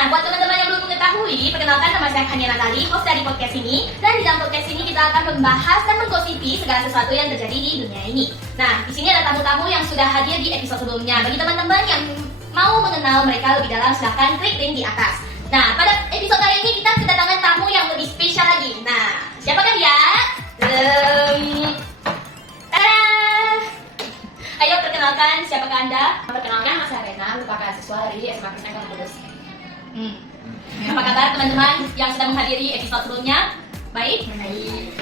Nah, buat teman-teman yang belum mengetahui, perkenalkan nama saya Khania Natali, host dari podcast ini. Dan di dalam podcast ini kita akan membahas dan menggosipi segala sesuatu yang terjadi di dunia ini. Nah, di sini ada tamu-tamu yang sudah hadir di episode sebelumnya. Bagi teman-teman yang mau mengenal mereka lebih dalam, silahkan klik link di atas. Nah, pada episode kali ini kita kedatangan tamu yang lebih spesial lagi. Nah, siapakah dia? Tada! Ayo perkenalkan, siapakah Anda? Perkenalkan, saya Rena, merupakan siswa dari SMA Kristen Kudus. Apa kabar teman-teman yang sudah menghadiri episode sebelumnya? Baik? Baik.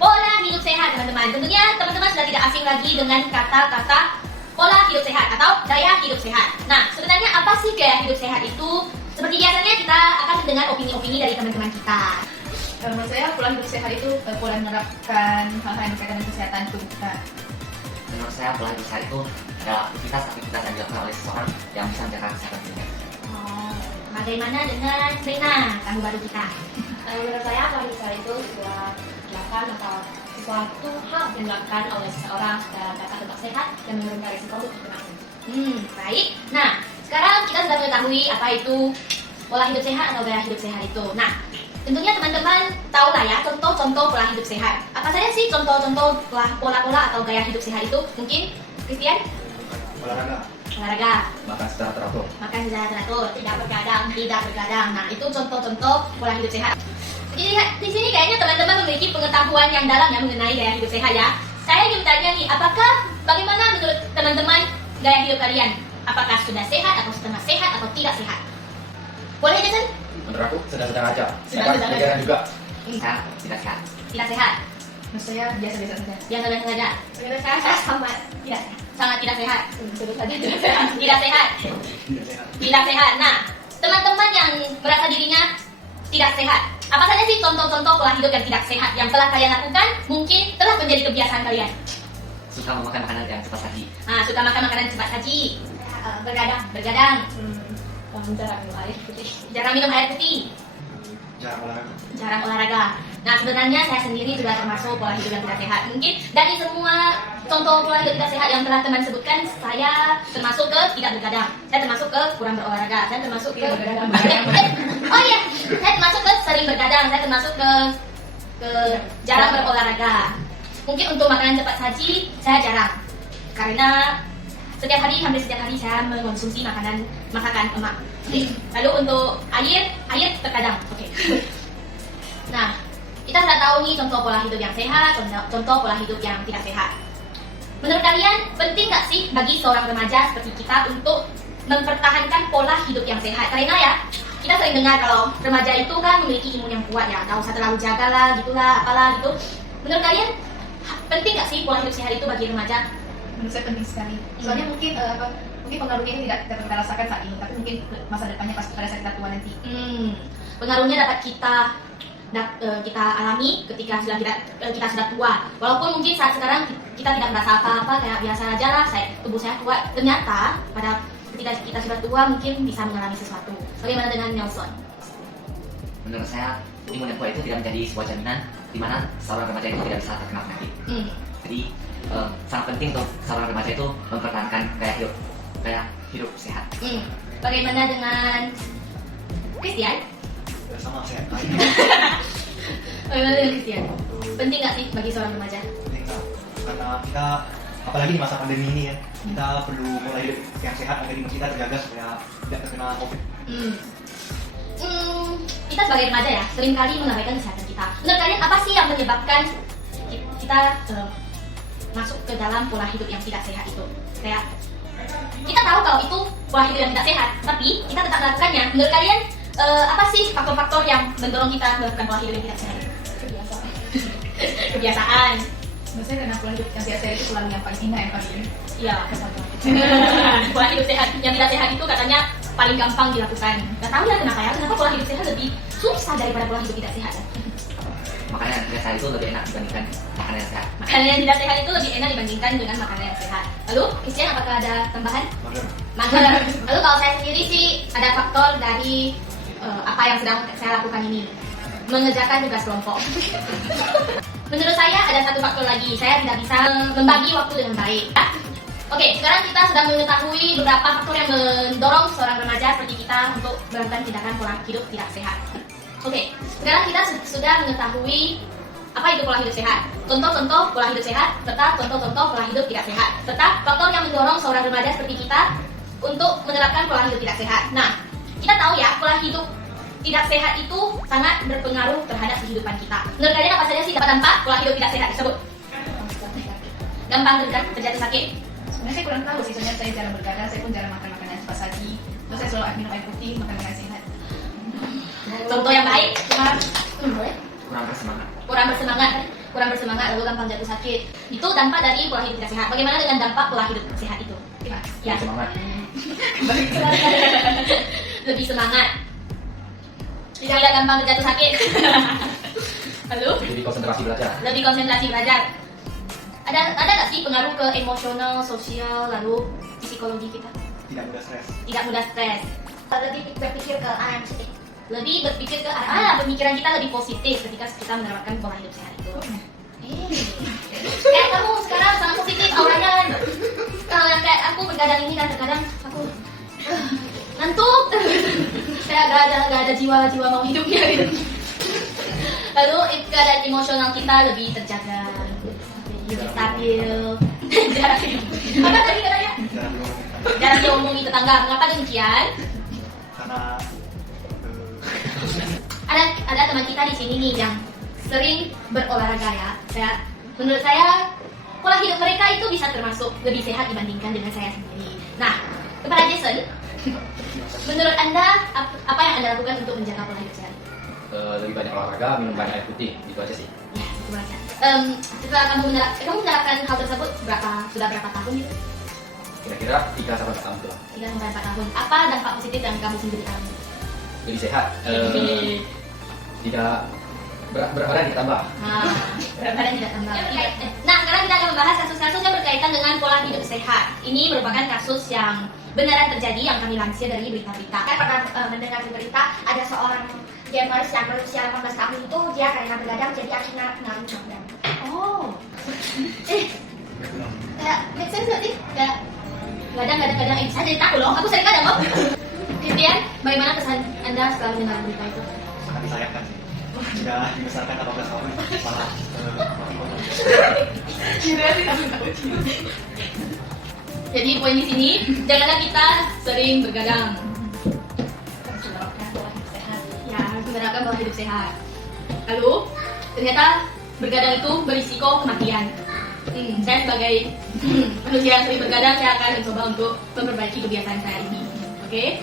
Pola hidup sehat teman-teman. Tentunya teman-teman sudah tidak asing lagi dengan kata-kata pola hidup sehat atau gaya hidup sehat. Nah, sebenarnya apa sih gaya hidup sehat itu? Seperti biasanya kita akan mendengar opini-opini dari teman-teman kita. Menurut saya, pola hidup sehat itu pola menerapkan hal-hal yang berkaitan dengan kesehatan tubuh kita. Menurut saya pola hidup sehat itu adalah aktivitas yang dilakukan oleh seseorang yang bisa menjaga kesehatan tubuhnya. Bagaimana dengan Rena, tamu baru kita? Menurut saya, pola hidup sehat itu sebuah gerakan atau sesuatu hal yang dilakukan oleh seseorang dalam rangka tetap sehat dan menurunkan risiko untuk terkena penyakit. Baik. Nah, sekarang kita sudah mengetahui apa itu pola hidup sehat atau gaya hidup sehat itu. Nah, tentunya teman-teman tahu lah ya contoh-contoh pola hidup sehat. Apa saja sih contoh-contoh pola-pola atau gaya hidup sehat itu? Mungkin Christian? Olahraga. Makan secara teratur. Makan secara teratur, tidak bergadang. Nah, itu contoh-contoh pola hidup sehat. Jadi di sini kayaknya teman-teman memiliki pengetahuan yang dalam ya mengenai gaya hidup sehat ya. Saya ingin bertanya nih, bagaimana menurut teman-teman gaya hidup kalian? Apakah sudah sehat atau setengah sehat atau tidak sehat? Boleh Jason? Menurut aku sedang-sedang aja. Sedang-sedang aja. Pikiran juga. Saya tidak sehat. Tidak sehat. Menurut saya, biasa-biasa saja. Biasa-biasa saja. Menurut saya, sama tidak sehat. Sangat tidak sehat. Tentu saja tidak sehat. Tidak sehat. Tidak sehat. Nah, teman-teman yang merasa dirinya tidak sehat, apa saja sih contoh-contoh pola hidup yang tidak sehat yang telah kalian lakukan? Mungkin telah menjadi kebiasaan kalian. Suka memakan makanan yang cepat saji. Suka makan makanan cepat saji. Bergadang. Jarang minum air putih. Jarang minum air putih. Jarang olahraga. Nah, sebenarnya saya sendiri juga termasuk pola hidup yang tidak sehat. Mungkin dari semua contoh pola hidup tidak sehat yang telah teman sebutkan, saya termasuk ke tidak bergadang. Saya termasuk ke kurang berolahraga. Saya termasuk ke saya termasuk ke sering bergadang. Saya termasuk ke jarang berolahraga. Mungkin untuk makanan cepat saji saya jarang. Karena hampir setiap hari saya mengonsumsi masakan emak. Lalu untuk air terkadang. Nah, kita sudah tahu nih contoh pola hidup yang sehat, contoh pola hidup yang tidak sehat. Menurut kalian, penting nggak sih bagi seorang remaja seperti kita untuk mempertahankan pola hidup yang sehat? Karena ya, kita sering dengar kalau remaja itu kan memiliki imun yang kuat ya, nggak usah terlalu jaga lah, gitulah, apalah gitu. Menurut kalian, penting nggak sih pola hidup sehat itu bagi remaja? Menurut saya penting sekali. Soalnya mungkin pengaruhnya ini tidak kita rasakan saat ini, tapi mungkin masa depannya pada saat kita tua nanti. Pengaruhnya dapat kita alami ketika kita sudah tua. Walaupun mungkin saat sekarang kita tidak merasa apa-apa, kayak biasa aja lah, tubuh saya kuat. Ternyata ketika kita sudah tua mungkin bisa mengalami sesuatu. Bagaimana dengan Nelson? Menurut saya, imun yang kuat itu tidak menjadi sebuah jaminan di mana seorang remaja itu tidak bisa terkena penyakit. Jadi sangat penting untuk seorang remaja itu mempertahankan gaya hidup sehat. Bagaimana dengan Christian? Sama sehat. Bagaimana dengan Christian? Penting nggak sih bagi seorang remaja? Karena kita, apalagi di masa pandemi ini ya, kita perlu pola hidup yang sehat agar imun kita terjaga supaya tidak terkena COVID. Kita sebagai remaja ya, seringkali mengabaikan kesehatan kita. Menurut kalian apa sih yang menyebabkan kita masuk ke dalam pola hidup yang tidak sehat itu? Kayak kita tahu kalau itu pola hidup yang tidak sehat, tapi kita tetap melakukannya. Menurut kalian apa sih faktor-faktor yang mendorong kita melakukan pola hidup yang tidak sehat? Kebiasaan. Menurut saya karena pola hidup yang tidak sehat itu selalu yang paling indah, yang paling Iya, pola hidup sehat yang tidak sehat itu katanya paling gampang dilakukan. Gak tahu ya kenapa pola hidup sehat lebih susah daripada pola hidup tidak sehat. Makanan yang tidak sehat itu lebih enak dibandingkan makanan yang sehat. Makanan yang tidak sehat itu lebih enak dibandingkan dengan makanan yang sehat. Lalu, Christian, apakah ada tambahan? Mager. Lalu kalau saya sendiri sih ada faktor dari apa yang sedang saya lakukan ini, mengerjakan tugas kelompok. Menurut saya ada satu faktor lagi, saya tidak bisa membagi waktu dengan baik. Oke, sekarang kita sudah mengetahui beberapa faktor yang mendorong seorang remaja seperti kita untuk melakukan tindakan pola hidup tidak sehat. Oke, sekarang kita sudah mengetahui apa itu pola hidup sehat, contoh-contoh pola hidup sehat, serta contoh-contoh pola hidup tidak sehat, serta faktor yang mendorong seorang remaja seperti kita untuk menerapkan pola hidup tidak sehat. Nah, kita tahu ya, pola hidup tidak sehat itu sangat berpengaruh terhadap kehidupan kita. Menurut kalian apa saja sih dampak pola hidup tidak sehat tersebut? Gampang terjatuh sakit. Sebenarnya saya kurang tahu sih, soalnya saya jarang bergadang, saya pun jarang makan makanan cepat saji. Terus saya selalu minum air putih, makan makanan sehat. Contoh yang baik, boleh? Kurang bersemangat. Kurang bersemangat lalu gampang jatuh sakit. Itu dampak dari pola hidup tidak sehat. Bagaimana dengan dampak pola hidup sehat itu? Ya. Semangat. Lebih semangat. Tidak gampang jatuh sakit. Lalu? Jadi konsentrasi belajar. Lebih konsentrasi belajar. Ada nggak sih pengaruh ke emosional, sosial, lalu psikologi kita? Tidak mudah stres. Tidak mudah stres. Lebih berpikir ke arah yang positif. Lebih berpikir ke arah pemikiran kita lebih positif ketika kita menerapkan pola hidup sehat itu. Kayak kamu sekarang sangat positif auranya. Kalau yang kayak aku bergadang ini kan terkadang aku ngantuk. Kayak gak ada jiwa mau hidupnya gitu. Lalu keadaan emosional kita lebih terjaga, lebih stabil. Apa tadi katanya? Jarang diomongi tetangga. Mengapa demikian? Karena ada teman kita di sini nih yang sering berolahraga ya. Menurut saya pola hidup mereka itu bisa termasuk lebih sehat dibandingkan dengan saya sendiri. Nah, kepada Jason, menurut Anda apa yang Anda lakukan untuk menjaga pola hidup sehat? Lebih banyak olahraga, minum banyak air putih, itu aja sih. Ya, itu aja. Setelah kamu menerapkan hal tersebut sudah berapa tahun gitu? Kira-kira 3-4 tahun tuh. 3-4 tahun. Apa dampak positif yang kamu sendiri alami? Lebih sehat. Tidak berat badan tidak tambah. Berat badan tidak tambah. Nah, sekarang kita akan membahas kasus-kasus yang berkaitan dengan pola hidup sehat. Ini merupakan kasus yang beneran terjadi yang kami lansir dari berita-berita. Saya pernah mendengar di berita ada seorang gamers yang berusia 18 tahun itu dia karena bergadang jadi akhirnya naruh jambang. Oh, kayak make sense nggak sih? Kayak kadang-kadang saya jadi takut loh. Aku sering kadang loh. Christian, bagaimana kesan Anda setelah mendengar berita itu? sangat disayangkan sih. Sudah dibesarkan 18 tahun malah Jadi poin di sini, janganlah kita sering bergadang. Ya, harus menerapkan pola hidup sehat. Lalu, ternyata bergadang itu berisiko kematian. Saya sebagai manusia yang sering bergadang, saya akan mencoba untuk memperbaiki kebiasaan saya ini. Oke?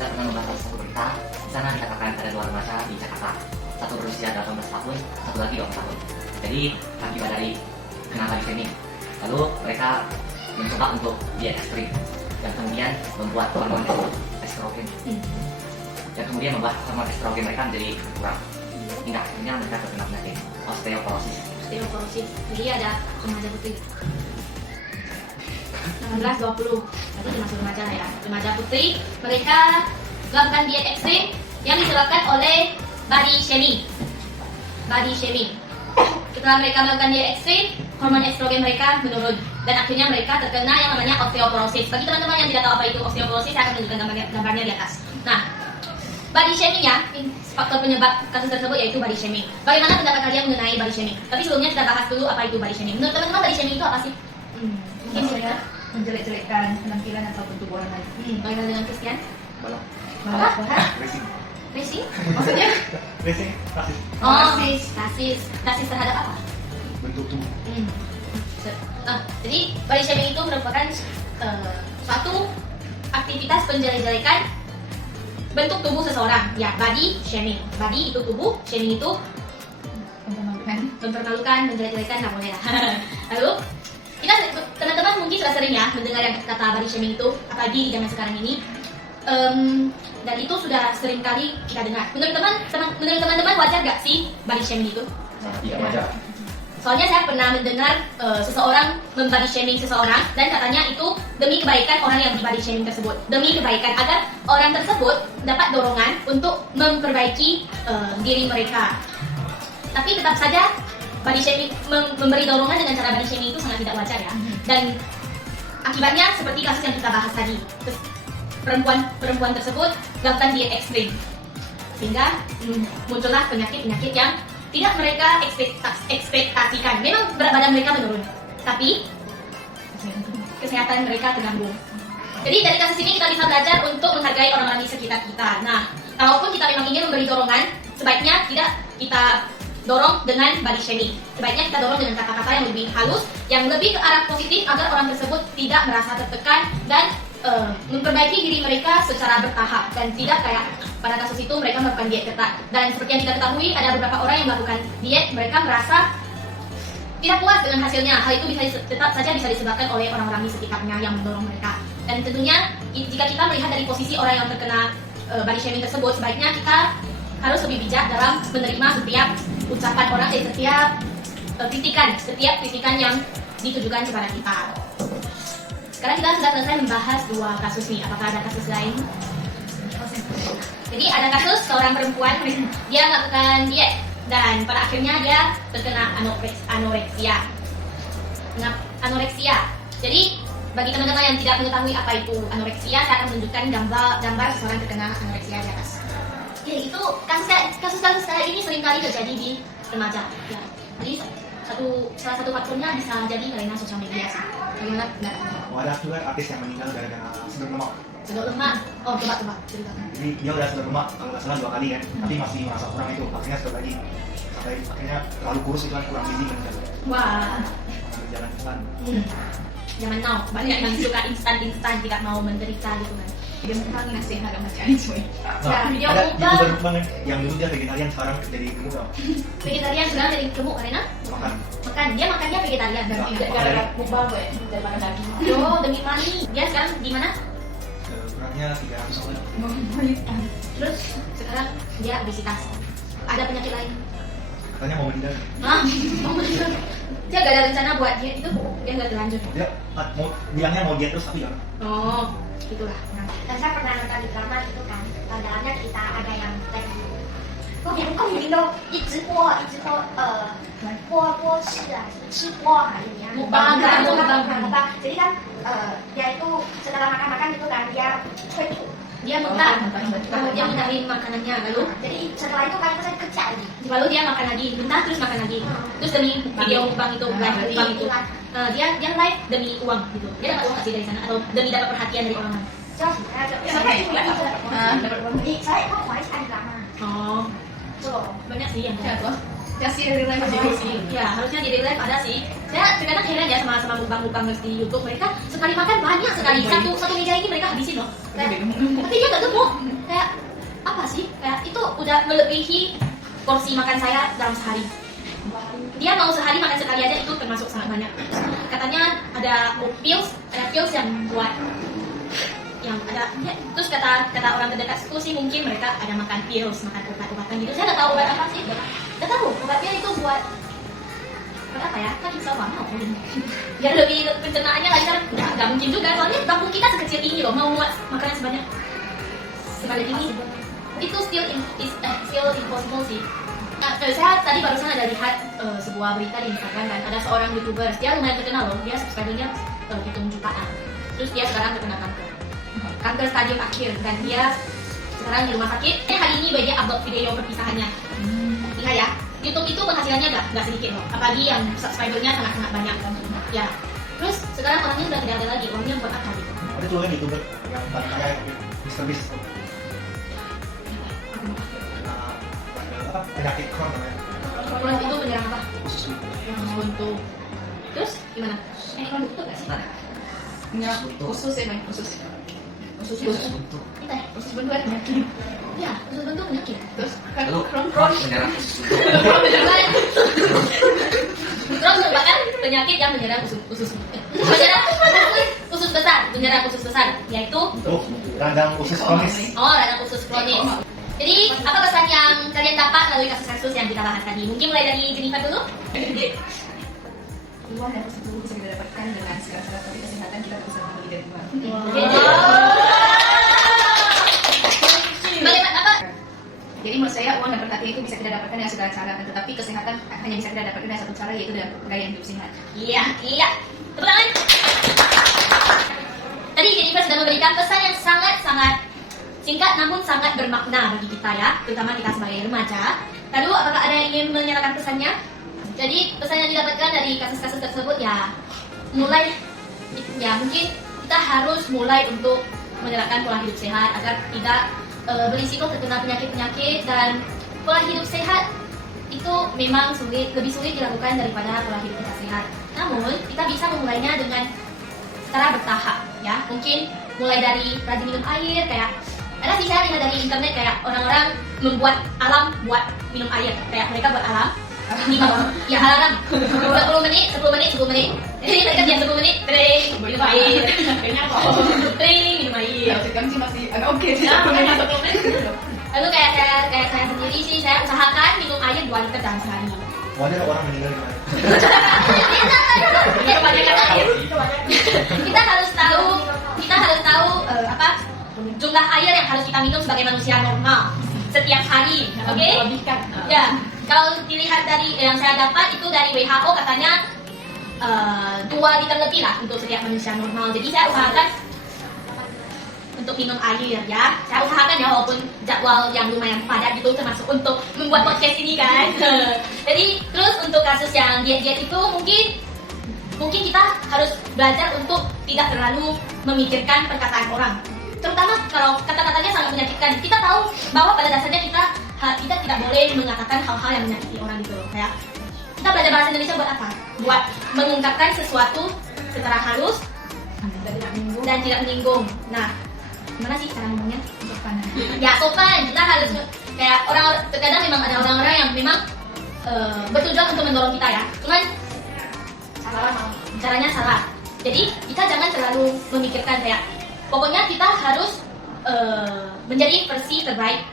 Saya pernah membaca satu berita, di sana dikatakan ada 2 remaja di Jakarta, satu berusia 18 tahun, satu lagi 20 tahun. Jadi akibat dari kena body shaming. Lalu mereka mencoba untuk diet ekstrim dan kemudian membuat hormon estrogen. Dan kemudian membuat hormon estrogen mereka menjadi kurang. Hingga akhirnya mereka terkena penyakit osteoporosis. Osteoporosis. Jadi ada remaja putri 18-20, itu termasuk remaja ya. Remaja putri, mereka melakukan diet ekstrim yang disebabkan oleh body shaming. Body shaming. Setelah mereka melakukan diet ekstrim, hormon estrogen mereka menurun dan akhirnya mereka terkena yang namanya osteoporosis. Bagi teman-teman yang tidak tahu apa itu osteoporosis, saya akan menunjukkan gambarnya di atas. Nah, body shaming ya, faktor penyebab kasus tersebut yaitu body shaming. Bagaimana pendapat kalian mengenai body shaming? Tapi sebelumnya kita bahas dulu apa itu body shaming. Menurut teman-teman body shaming itu apa sih? Mungkin Maksudnya menjelek-jelekkan penampilan atau bentuk orang lain. Bagaimana dengan Christian? balap racing. Racing? Maksudnya? Racing rasis Oh, rasis terhadap apa? bentuk tubuh. Jadi body shaming itu merupakan suatu aktivitas penjelek-jelekan bentuk tubuh seseorang. Ya, body shaming. Body itu tubuh, shaming itu mempermalukan, menjelek-jelekan, nggak boleh lah. Lalu kita teman-teman mungkin sudah sering ya mendengar yang kata body shaming itu, apalagi di zaman sekarang ini. Dan itu sudah sering kali kita dengar. Menurut teman-teman wajar gak sih body shaming itu? Tidak wajar. Soalnya saya pernah mendengar seseorang membody shaming seseorang dan katanya itu demi kebaikan orang yang di body shaming tersebut, demi kebaikan agar orang tersebut dapat dorongan untuk memperbaiki diri mereka. Tapi tetap saja body shaming memberi dorongan dengan cara body shaming itu sangat tidak wajar ya. Dan Akibatnya seperti kasus yang kita bahas tadi, perempuan tersebut melakukan diet ekstrim, sehingga muncullah penyakit-penyakit yang tidak mereka ekspektasikan. Memang berat badan mereka menurun, tapi kesehatan mereka terganggu. Jadi dari kasus ini kita bisa belajar untuk menghargai orang-orang di sekitar kita. Nah, kalaupun kita memang ingin memberi dorongan, sebaiknya tidak kita dorong dengan body shaming. Sebaiknya kita dorong dengan kata-kata yang lebih halus, yang lebih ke arah positif agar orang tersebut tidak merasa tertekan dan memperbaiki diri mereka secara bertahap dan tidak kayak pada kasus itu mereka melakukan diet ketat. Dan seperti yang kita ketahui, ada beberapa orang yang melakukan diet, mereka merasa tidak puas dengan hasilnya. Hal itu tetap saja bisa disebabkan oleh orang-orang di sekitarnya yang mendorong mereka. Dan tentunya jika kita melihat dari posisi orang yang terkena body shaming tersebut, sebaiknya kita harus lebih bijak dalam menerima setiap ucapan orang, setiap kritikan yang ditujukan kepada kita. Sekarang kita sudah selesai membahas 2 kasus nih. Apakah ada kasus lain? Jadi ada kasus seorang perempuan, dia melakukan diet dan pada akhirnya dia terkena anoreksia. Jadi bagi teman-teman yang tidak mengetahui apa itu anoreksia, saya akan menunjukkan gambar seseorang terkena anoreksia di atas. Ya, itu kasus-kasus kayak ini seringkali terjadi di remaja. Ya. Jadi salah satu faktornya bisa jadi karena sosial media. Bagaimana? Ada juga artis yang meninggal gara-gara sedot lemak. Sedot lemak. Oh, coba ceritakan. Jadi dia udah sedot lemak kalau nggak salah 2 kali kan, tapi masih merasa kurang itu, akhirnya sedot lagi. Sampai akhirnya terlalu kurus itu kan, kurang gizi kan. Wah. Berjalan pelan. Zaman now banyak yang suka instan tidak mau menderita gitu kan. Dia memang nasihat sama cari cuy. Ya, dia ada ubah. YouTuber banget yang dulu dia vegetarian, sekarang jadi gemuk tau. Vegetarian sekarang jadi gemuk karena Makan. dia makannya vegetarian dan Makan. Gara-gara mukbang gue daripada daging. yo demi money. Dia sekarang di mana? Kurangnya 300 orang. Terus sekarang dia obesitas. Ada penyakit lain? Katanya mau meninggal. Hah? Mau meninggal? Dia gak ada rencana buat diet itu, dia gak berlanjut. Dia mau bilangnya mau diet terus tapi jangan. Oh, itulah. Dan saya pernah nonton di drama itu kan, dalamnya cerita ada yang lagi kok ini dong, 一直播吃啊，吃播啊ini ya. Mukbang. Jadi kan dia itu setelah makan itu kan dia会吐。 Dia muntah, dia muntahin makanannya lalu. Jadi setelah itu kan saya kerja lagi. Lalu dia makan lagi, muntah terus makan lagi. Terus demi video mukbang itu, live mukbang itu, dia live demi uang gitu. Dia dapat uang nggak sih dari sana atau demi dapat perhatian dari orang? 叫什么来着？saya itu Wise and drama. Oh, Tuh. banyak sih yang Ya tuh. Kasih dari lain sih. Ya harusnya di real life ada sih. Saya terkadang heran ya sama mukbang di YouTube, mereka sekali makan banyak sekali. Satu meja ini mereka habisin loh. Tapi dia nggak gemuk. Kayak apa sih? Kayak itu udah melebihi porsi makan saya dalam sehari. Dia mau sehari makan sekali aja itu termasuk sangat banyak. Katanya ada pills yang buat yang ada ya, terus kata orang terdekatku sih mungkin mereka ada makan pills, makan obat-obatan gitu. Saya nggak tahu obat apa sih, nggak tahu obatnya itu buat apa ya? Kan bisa mau biar lebih pencernaannya lancar. Nggak mungkin juga soalnya kampung kita sekecil ini loh, mau buat makanan sebanyak ini itu still impossible sih. Nah, saya tadi barusan ada lihat sebuah berita di Instagram kan, ada seorang YouTuber, dia lumayan terkenal loh, dia subscribernya hitung jutaan. Terus dia sekarang terkena kanker stadium akhir dan dia sekarang di rumah sakit. Hari ini dia upload video perpisahannya. Lihat ya, YouTube itu penghasilannya nggak sedikit loh, apalagi yang subscribernya sangat banyak. Ya, terus sekarang orangnya udah tidak ada lagi, orangnya buat apa gitu? Ada juga kan YouTuber yang paling kaya Mr. Beast. Penyakit Crohn namanya. Crohn itu menyerang apa? Usus buntu. Buntu. Terus gimana? Crohn itu nggak sih? Punya khusus ya, khusus. Buntu. Kita ya? Khusus bentuk ada penyakit. Ya, usus buntu penyakit. Terus kan Lalu Crohn. menyerang usus buntu. Crohn merupakan penyakit yang menyerang usus besar, yaitu Radang usus kronis. radang usus kronis. Jadi, apa pesan yang kalian dapat melalui kasus-kasus yang kita bahas tadi? Mungkin mulai dari Jennifer dulu. Uang dan usaha itu bisa kita dapatkan dengan segala cara, tapi kesehatan kita bisa beli dari luar. Bagaimana apa? Jadi menurut saya uang dan perhatian itu bisa kita dapatkan dengan segala cara, tetapi kesehatan hanya bisa kita dapatkan dengan satu cara, yaitu dengan gaya hidup sehat. Iya. Tepuk tangan. Jennifer sudah memberikan pesan yang sangat-sangat singkat namun sangat bermakna bagi kita ya, terutama kita sebagai remaja. Lalu apakah ada yang ingin menyatakan pesannya? Jadi pesan yang didapatkan dari kasus-kasus tersebut ya, mulai ya mungkin kita harus mulai untuk menerapkan pola hidup sehat agar tidak berisiko terkena penyakit-penyakit, dan pola hidup sehat itu memang lebih sulit dilakukan daripada pola hidup tidak sehat. Namun kita bisa memulainya dengan cara bertahap ya. Mungkin mulai dari rajin minum air, kayak ada sih saya lihat dari internet kayak orang-orang membuat alam buat minum air, kayak mereka buat alam ya alarm 10 menit. Jadi mereka diam 10 menit, tring minum air, Kayaknya apa? tring minum air. Ya, kami sih masih agak oke sih. Nah, lalu kayak saya sendiri sih, saya usahakan minum air 2 liter dalam sehari. Wajar orang meninggal di mana? Ya, kebanyakan air. Kita harus tahu apa jumlah air yang harus kita minum sebagai manusia normal setiap hari, oke? Lebihkan. Ya, kalau dilihat dari yang saya dapat itu dari WHO katanya 2 liter lebih lah untuk setiap manusia normal. Jadi saya usahakan untuk minum air ya. Saya usahakan ya, walaupun jadwal yang lumayan padat gitu, termasuk untuk membuat podcast ini kan. Jadi terus untuk kasus yang diet-diet itu mungkin kita harus belajar untuk tidak terlalu memikirkan perkataan orang. Terutama kalau kata-katanya sangat menyakitkan. Kita tahu bahwa pada dasarnya kita tidak boleh mengatakan hal-hal yang menyakiti orang gitu loh. Kayak kita belajar bahasa Indonesia buat apa? Buat mengungkapkan sesuatu secara halus dan tidak menyinggung. Nah, gimana sih cara ngomongnya? Sopan. Ya sopan. Kita harus kayak terkadang memang ada orang-orang yang memang bertujuan untuk mendorong kita ya. Cuman caranya salah. Jadi kita jangan terlalu memikirkan kayak pokoknya kita harus menjadi versi terbaik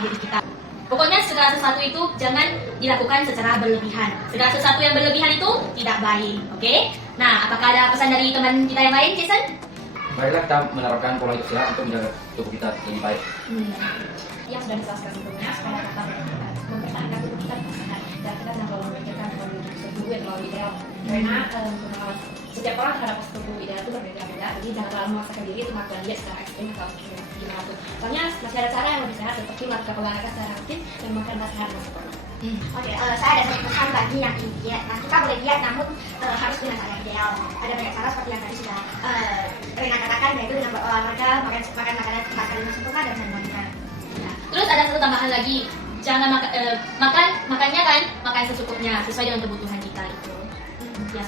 diri kita. Pokoknya segala sesuatu itu jangan dilakukan secara berlebihan. Segala sesuatu yang berlebihan itu tidak baik, oke? Nah, apakah ada pesan dari teman kita yang lain, Jason? Baiklah kita menerapkan pola hidup sehat untuk menjaga tubuh kita lebih baik. Yang sudah dijelaskan sebelumnya supaya tetap mempertahankan tubuh kita tetap sehat dan kita tidak terlalu memikirkan pola hidup tubuh yang terlalu ideal. Karena setiap orang terhadap tubuh ideal itu berbeda-beda, jadi jangan terlalu memaksakan diri untuk melakukan diet secara ekstrim atau gimana tuh. Soalnya masih ada cara yang lebih sehat seperti melakukan olahraga secara rutin dan makan sehat dan sempurna. Oke, saya ada satu pesan bagi yang ingin diet. Nah, kita boleh diet namun harus dengan cara yang ideal. Ada banyak cara seperti yang tadi sudah Rena katakan, yaitu dengan berolahraga, makan makanan yang sempurna dan lain-lain. Nah, terus ada satu tambahan lagi, jangan makan secukupnya sesuai dengan kebutuhan kita itu. Ya.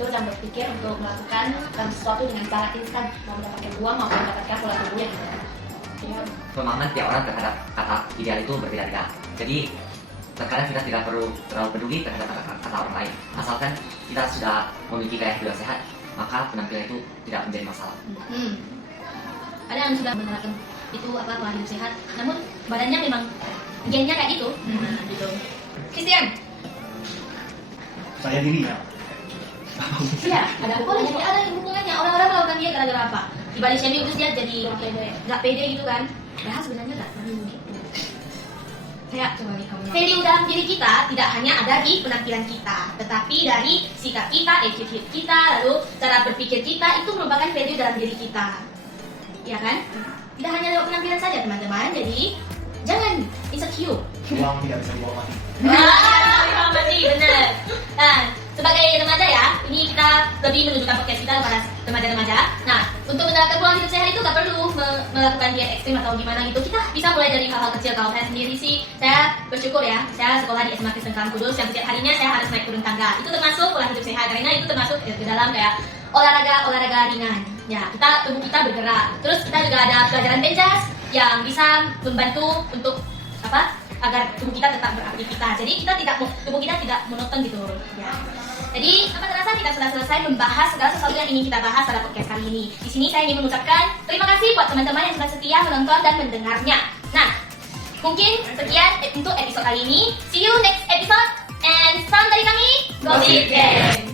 Itu dan berpikir untuk melakukan sesuatu dengan cara instan, mau mendapatkan uang maupun mendapatkan pola tubuh yang ideal. Pemahaman tiap orang terhadap kata ideal itu berbeda-beda. Jadi terkadang kita tidak perlu terlalu peduli terhadap kata orang lain. Asalkan kita sudah memiliki gaya hidup sehat, maka penampilan itu tidak menjadi masalah. Ada yang sudah menerapkan itu pola hidup sehat, namun badannya memang gennya kayak gitu. Gitu. Christian. Saya dirinya. Iya, ada hubungannya. Orang-orang melakukan diet gara-gara apa? Di balik shaming terus dia jadi nggak pede gitu kan? Padahal sebenarnya nggak gitu. Kayak value dalam diri kita tidak hanya ada di penampilan kita, tetapi dari sikap kita, attitude kita, lalu cara berpikir kita itu merupakan value dalam diri kita. Ya kan? Tidak hanya lewat penampilan saja teman-teman. Jadi jangan insecure. Uang tidak bisa dibawa mati. Benar. Nah, sebagai remaja ya, ini kita lebih menunjukkan podcast kita kepada remaja-remaja. Nah, untuk menerapkan pola hidup sehat itu nggak perlu melakukan diet ekstrim atau gimana gitu. Kita bisa mulai dari hal-hal kecil. Kalau saya sendiri sih, saya bersyukur ya, saya sekolah di SMA Kristen Kampung Kudus yang setiap harinya saya harus naik turun tangga. Itu termasuk pola hidup sehat karena itu termasuk di dalam kayak olahraga ringan. Ya, tubuh kita bergerak. Terus kita juga ada pelajaran penjas yang bisa membantu untuk agar tubuh kita tetap beraktivitas. Jadi tubuh kita tidak monoton gitu ya. Jadi apa terasa kita sudah selesai membahas segala sesuatu yang ingin kita bahas pada podcast kali ini. Di sini saya ingin mengucapkan terima kasih buat teman-teman yang sudah setia menonton dan mendengarnya. Nah, mungkin sekian untuk episode kali ini. See you next episode and salam dari kami, Gossip Gang.